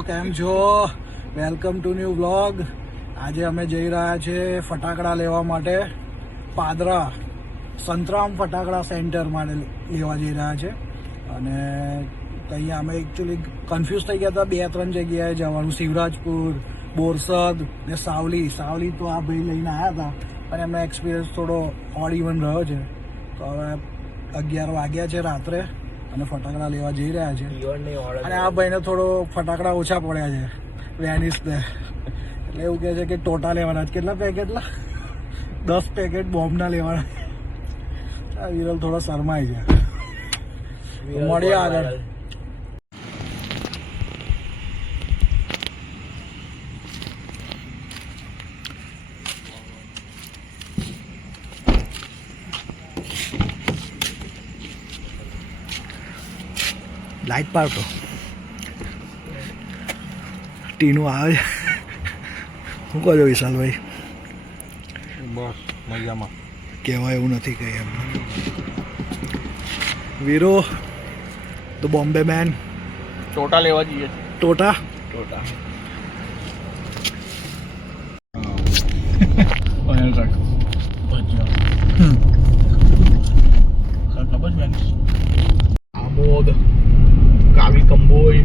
કેમ છો? Welcome to new vlog આજે અમે જઈ રહ્યા છે ફટાકડા લેવા માટે પાદરા, સંતરામ ફટાકડા સેન્ટર માટે લેવા જઈ રહ્યા છે. અને ત્યાં અમે એકચ્યુઅલી કન્ફ્યુઝ થઈ ગયા હતા બે ત્રણ જગ્યાએ જવાનું. શિવરાજપુર, બોરસદ ને સાવલી. સાવલી તો આ ભાઈ લઈને આવ્યા હતા અને એમનો એક્સપિરિયન્સ થોડો ઓડ ઇવન રહ્યો છે. તો હવે અગિયાર વાગ્યા છે રાત્રે. અને ફટાકડા લેવા જઈ રહ્યા છે. અને આ ભાઈને થોડો ફટાકડા ઓછા પડ્યા છે. વેનિસ એટલે એવું કહે છે કે ટોટા લેવાના કેટલા પેકેટલા દસ પેકેટ બોમ્બના લેવાના વિરલ થોડો શરમાય છે. મળીએ આગળ. લાઈટ પાડતો ટીનું આવે શું કહો છો વિશાલભાઈ? બસ મજામાં. કહેવાય એવું નથી કંઈ એમ. વીરો તો બોમ્બે મેન ટોટા લેવા જઈએ. ટોટા? ટોટા આમોદ કાવી કંબોય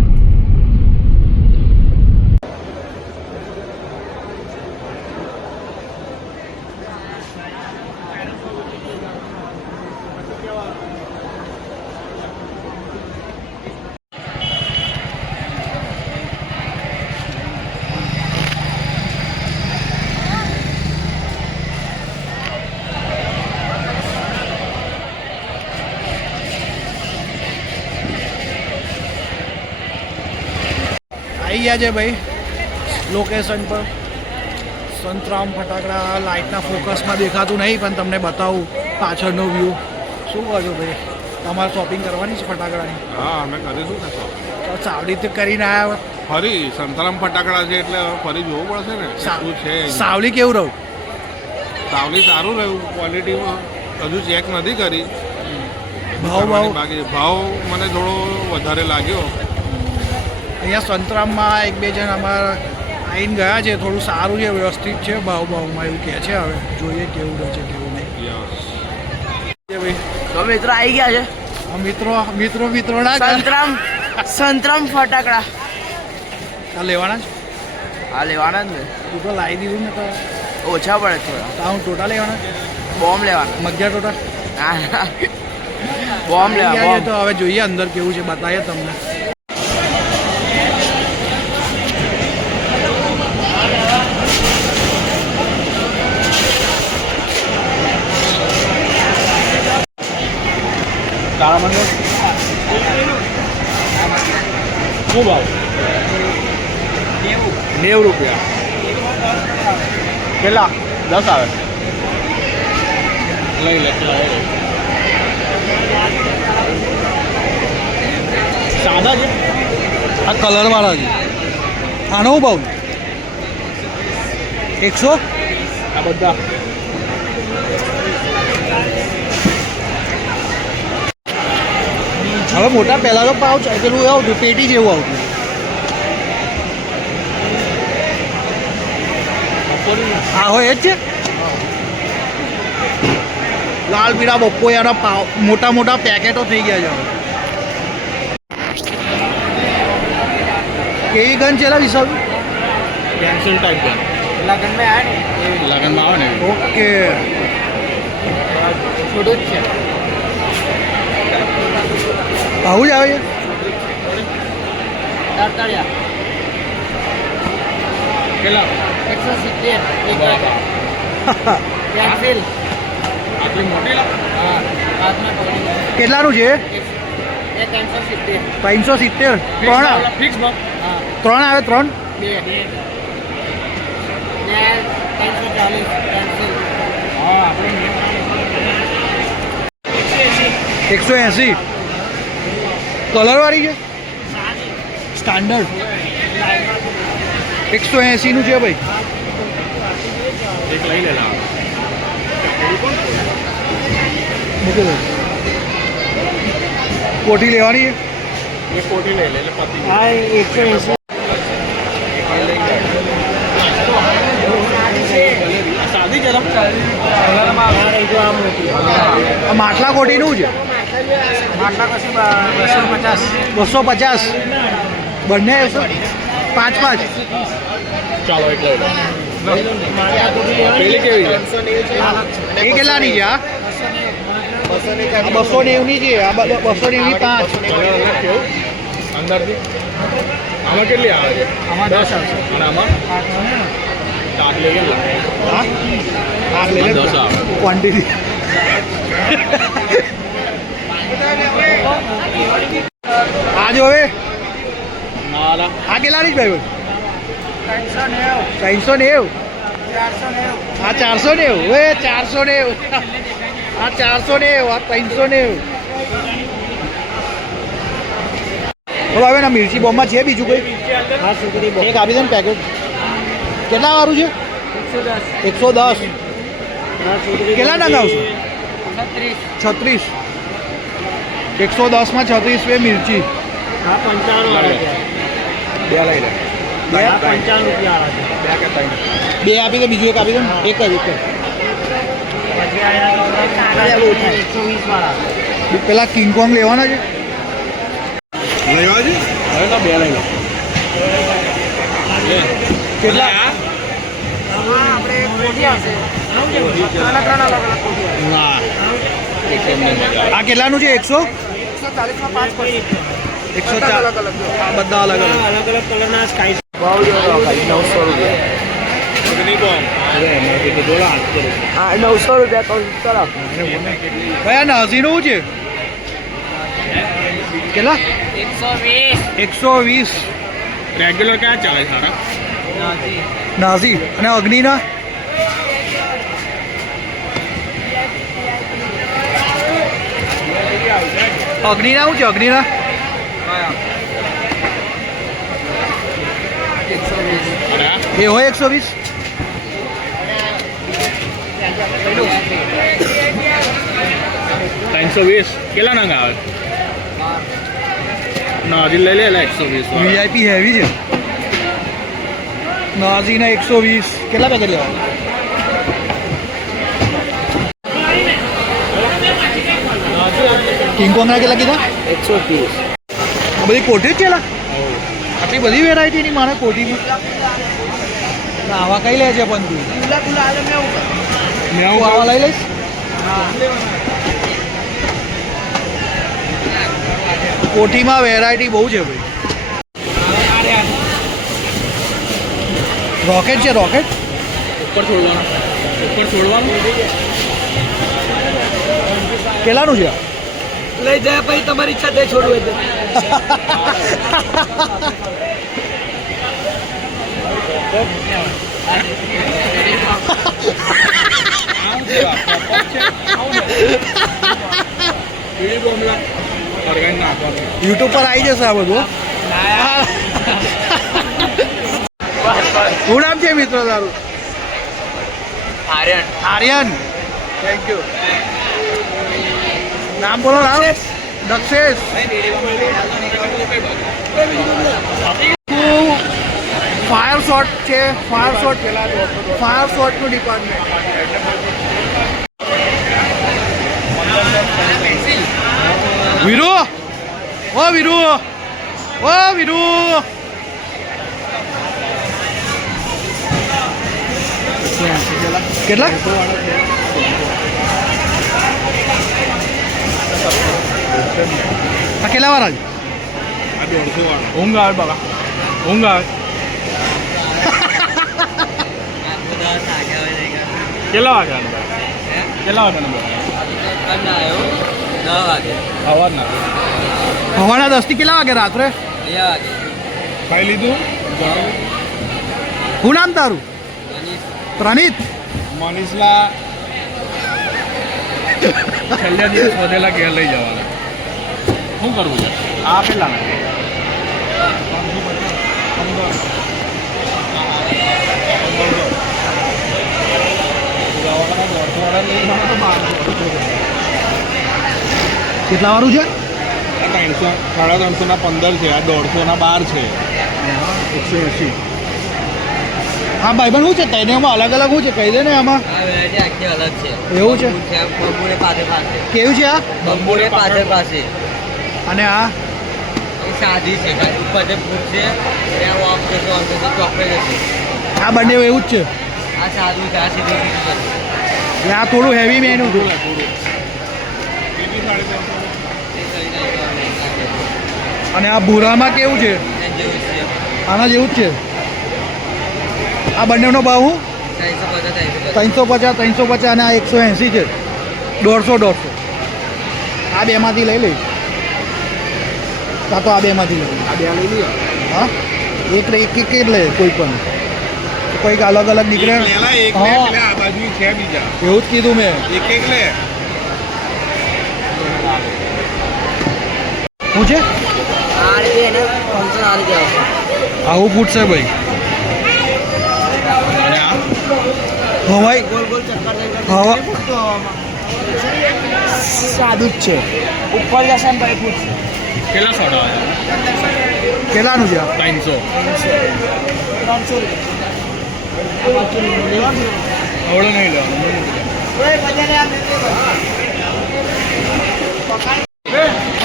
આવી ગયા છે ભાઈ. લોકેશન પર. સંતરામ ફટાકડા લાઇટના ફોકસમાં દેખાતું નહીં પણ તમને બતાવું પાછળનો વ્યૂ શું કહો ભાઈ? તમારે શોપિંગ કરવાની છે ફટાકડાની? હા અમે કરીશું ને તો સાવડી સાવલી તો કરીને આવ્યા ફરી સંતરામ ફટાકડા છે એટલે ફરી જોવું પડશે ને શું છે સાવલી કેવું રહ્યું? સાવલી સારું રહ્યું ક્વોલિટીમાં હજુ ચેક નથી કરી. ભાવ ભાવ. ભાવ મને થોડો વધારે લાગ્યો. અહીંયા સંતરામમાં એક બે જણ અમારા આવીને ગયા છે થોડું સારું છે વ્યવસ્થિત છે ભાવ ભાવમાં એવું કહે છે હવે જોઈએ કેવું રહે છે કેવું નહીં. ભાઈ તો મિત્રો આવી ગયા છે. મિત્રો મિત્રો મિત્રો ના સંતરામ સંતરામ ફટાકડા. આ લેવાના છે? હા લેવાના જ ને. તું તો લાવી દીધું ને તો. ઓછા પડે થોડા. તો હું ટોટા લેવાના? બોમ્બ લેવાના. મગ્યા ટોટા. બોમ્બ લેવા તો હવે જોઈએ અંદર કેવું છે બતાવીએ તમને. તારા મને શું ભાવ? નેવું રૂપિયા. કેટલા? દસ આવે. લઈ લે સાદા છે? આ કલર વાળા છે. આનો ભાવ એકસો? આ બધા. હવે મોટા પહેલાં તો પાવ છે પેલું આવતું પેટી જેવું આવતું. આ હોય એ જ છે? લાલ પીળા બપોયાના પાવ મોટા મોટા પેકેટો થઈ ગયા છે કેવી ગન છે વિશાલ પેન્સિલ ટાઈપ છે લગનમાં ને? લગનમાં આવે ને. ઓકે. છોટું જ છે. આવું જ આવે છે. કેટલાનું છે? ત્રણસો સિત્તેર. ત્રણ ત્રણ આવે ત્રણ? એકસો એંસી. કલરવાળી છે? સ્ટાન્ડર્ડ. એકસો એંસીનું છે ભાઈ. એક કોટી લેવાની છે? કોટી લઈ હા એકસો એંસી માટલા કોટીનું છે? બસો પચાસ. બંને પાંચ પાંચ. ચાલો એટલે લો. એ કેટલાની છે આ બસો નેવની છે આ બસો નેવની પાંચ. અંદરથી? આમાં કેટલી આવે છે? આમાં દસ આવશે અને આમાં? આટલે કેટલા હા? આઠ લઈ લે. દસ આવે. ક્વોન્ટિટી. આ જો હવે? હા આ કેટલાની જ ભાઈ ત્રણસો નેવું. નેવું ચારસો નેવું આ ચારસો નેવું. હવે ચારસો નેવું. આ ચારસો નેવું આ ત્રણસો નેવું. બોલો હવે મિર્ચી બોમ્બમાં છે બીજું કોઈ? હા સુગરી એક આપી દે ને પેકેટ કેટલા વાળું છે? એકસો દસ. કેટલા આવશે? છત્રીસ. છત્રીસ. એકસો દસમાં છત્રીસ રૂપિયા મિર્ચી. હા પંચાવન વાળા છે. બે લઈ લે બે હા રૂપિયા છે. બે કે બે આપી દો બીજું એક આપી દો. એક જ એક જ. પેલા કિંગકોંગ લેવાના છે? લેવા છે? હવે તો બે લઈ લો. કેટલા? આપણે કોઠી આવશે ના. આ કેટલાનું છે? એકસો? એકસો ચાર. અલગ અલગ બધા અલગ અલગ. અલગ કલરના સ્કાય નવસો રૂપિયા. નવસો રૂપિયા ભાઈ આ નાઝીનું છે? કેટલા? એકસો વીસ. રેગ્યુલર ક્યાં ચાલે સારા? નાઝી. અને અગ્નિના? અગ્નિના શું છે અગ્નિના? એ હોય એકસો વીસ? ત્રણસો વીસ. કેટલા નંગ આવે? નાજી લઈ લે એકસો વીસ. વીઆઈપી હેવી છે. નાઝીના એકસો વીસ. કેટલા પેકેટ લેવા કિંગકોંગના કેટલા કીધા? એકસો ત્રીસ આ બધી કોઠી જ છે લા? આટલી બધી વેરાયટીની મારે કોઠીમાં આવા કઈ લે છે પણ તું મેં આવા લઈ લઈશ? કોઠીમાં વેરાયટી બહુ છે ભાઈ. રોકેટ છે રોકેટ ઉપર છોડવાનું. ઉપર છોડવાનું? કેટલાનું છે? લઈ જાય પછી તમારી ઈચ્છા તે છોડવું એટલે યુટ્યુબ પર આવી જશે આ બધું. શું નામ છે મિત્ર તારું? આર્યન. આર્યન. થેન્ક યુ નામ બોલો નામ દક્ષેશ. ફાયર શોટ છે? ફાયર શોટ ફાયર શોટનું ડિપાર્ટમેન્ટ વીરુ? ઓ વીરુ. ઓ વીરુ. કેટલા? આ કેટલા વાર આજે આ દોઢસો વાળો ઊંઘ આવે બાબા ઊંઘ આવે કેટલા વાગ્યાનું કેટલા વાગ્યાનું અવાજ ના હવાના દસથી કેટલા વાગે રાત્રે ખાઈ લીધું શું નામ તારું પ્રણીત મનીષલા છેલ્લા દિવસ વધેલા ઘેર લઈ જવાના શું કરવું છે? આ પેલા કેટલા વાળું છે? ત્રણસો સાડા ત્રણસો ના પંદર છે આ દોઢસો ના બાર છે. એકસો એંસી હા ભાઈબંધ શું છે? તૈનેમાં અલગ અલગ શું છે? કહી દે ને આમાં. આ અલગ છે એવું છે? કેવું છે આ? બંબુને પાસે પાસે. અને આ? સાદી છે ઉપરથી ફૂટ છે ત્યાં ઓફ થશે ચોકલેટ છે આ બંને એવું જ છે? આ સાદું છે આ સીધી આ થોડું હેવી મેનુ છે આવ્યો અને આ ભૂરામાં કેવું છે? છે. આના જેવું જ છે? આ બંનેનો ભાવ હું? ત્રણસો પચાસ ત્રણસો પચાસ અને આ એકસો એંસી છે. દોઢસો દોઢસો. આ બેમાંથી લઈ લઈશ. કાં તો આ બેમાંથી લઈ આ બે લઈ લઈએ હા? એક એક એક એક લે કોઈ પણ કોઈક અલગ અલગ નીકળે. એક હા. આ બાજુ છે બીજા. એવું જ કીધું મેં. એક એક લે. શું છે? આવું પૂછશે ભાઈ. અને હવાઈ ગોલ ગોલ ચક્કર હવા સાદું જ છે. ઉપર જશે ને પછી પૂછશે કેટલા સોડા આવે કેટલાનું છે ત્રણસો ત્રણસો આવડો નહીં લેવાનું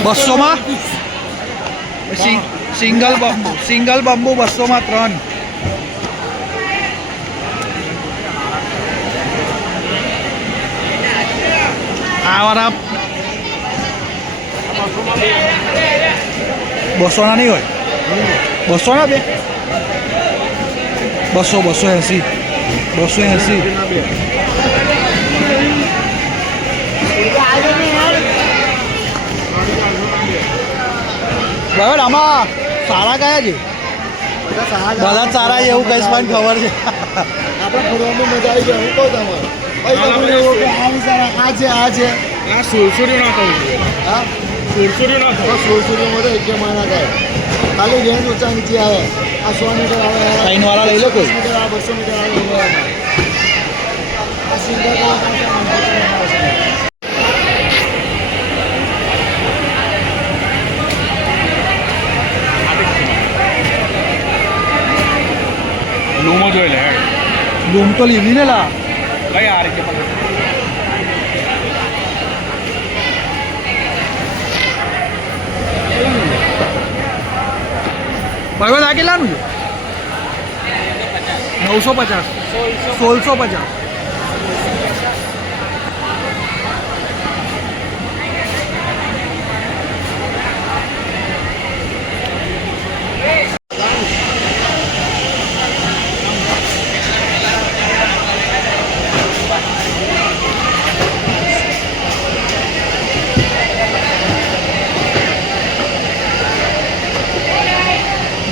બસોમાં single- single bamboo single bamboo બસોમાં ત્રણ આ વાળા બસોના નહીં હોય? બસોના બે? બસો બસો એંસી. બસો એંસી. બરાબર આમાં સારા કયા છે? બધા સારા એવું કઈ પણ ખબર છે. આપણે ફરવામાં મજા આવી જાય હું કહું તમારે આ છે આ છે. આ સુરસુરી ના કહું છું. હા? સોળસો ના તો સોળસોમાં તો એક મહિના થાય ખાલી રેન્જ ઊંચા નીચે આવે આ સો મીટર આવે ત્રણ વાળા લઈ લો કોઈ. મીટર આવે બસો મીટર આવે એવું આવે એમાં. આ સિંગલ તો લૂમો જોઈ લે લૂમ તો લીધી ને લા કઈ આ રીતે ભાઈ આ કેટલાનું છે? નવસો પચાસ. સોળસો પચાસ.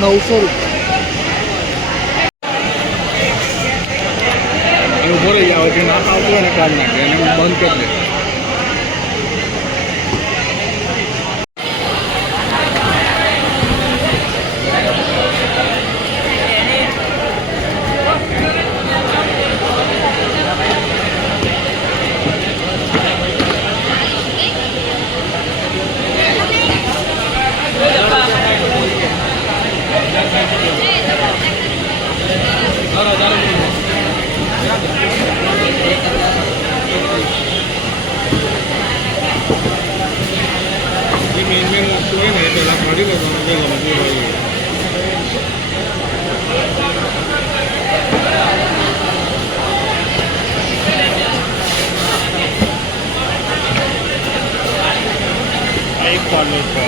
નવસો રૂપિયા ઊભો રહી આવે છે ના આવતું હોય ને કાઢ નાખે, એને બંધ કરી દે એ મેન મેન વસ્તુ હોય ને એ પહેલાં કાઢી લેવાનું જે ગમતી હોય એ. આ એક પાર્લર છે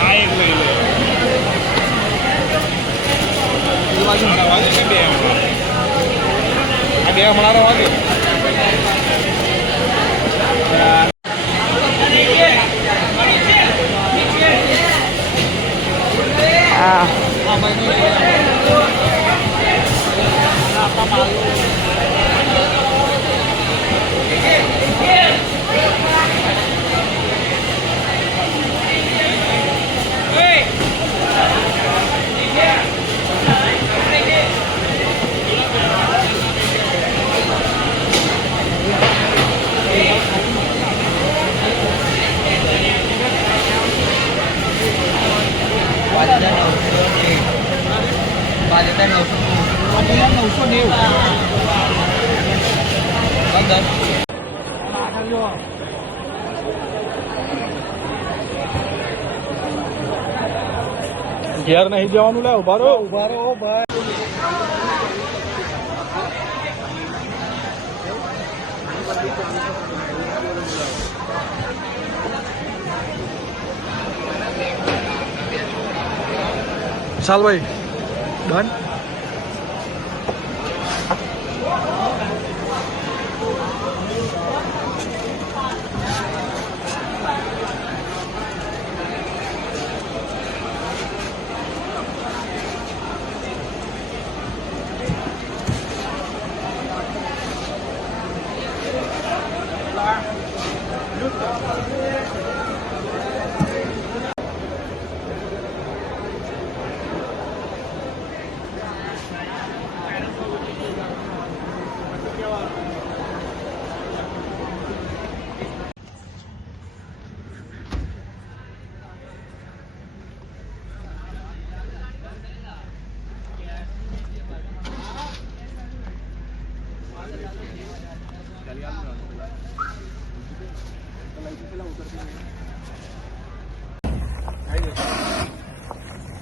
આ એક લઈ લો હમણાં વાગે કે બે હમણાં આ બે ઘેર નહીં જવાનું લે ઊભા રહો. ઊભા રહો ભાઈ ચાલ ભાઈ ડન?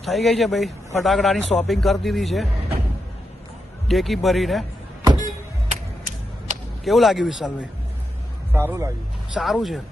થઈ ગઈ છે ભાઈ. ફટાકડાની શોપિંગ કરી દીધી છે. ડેકી ભરીને. કેવું લાગ્યું વિશાલભાઈ? સારું લાગ્યું. સારું છે.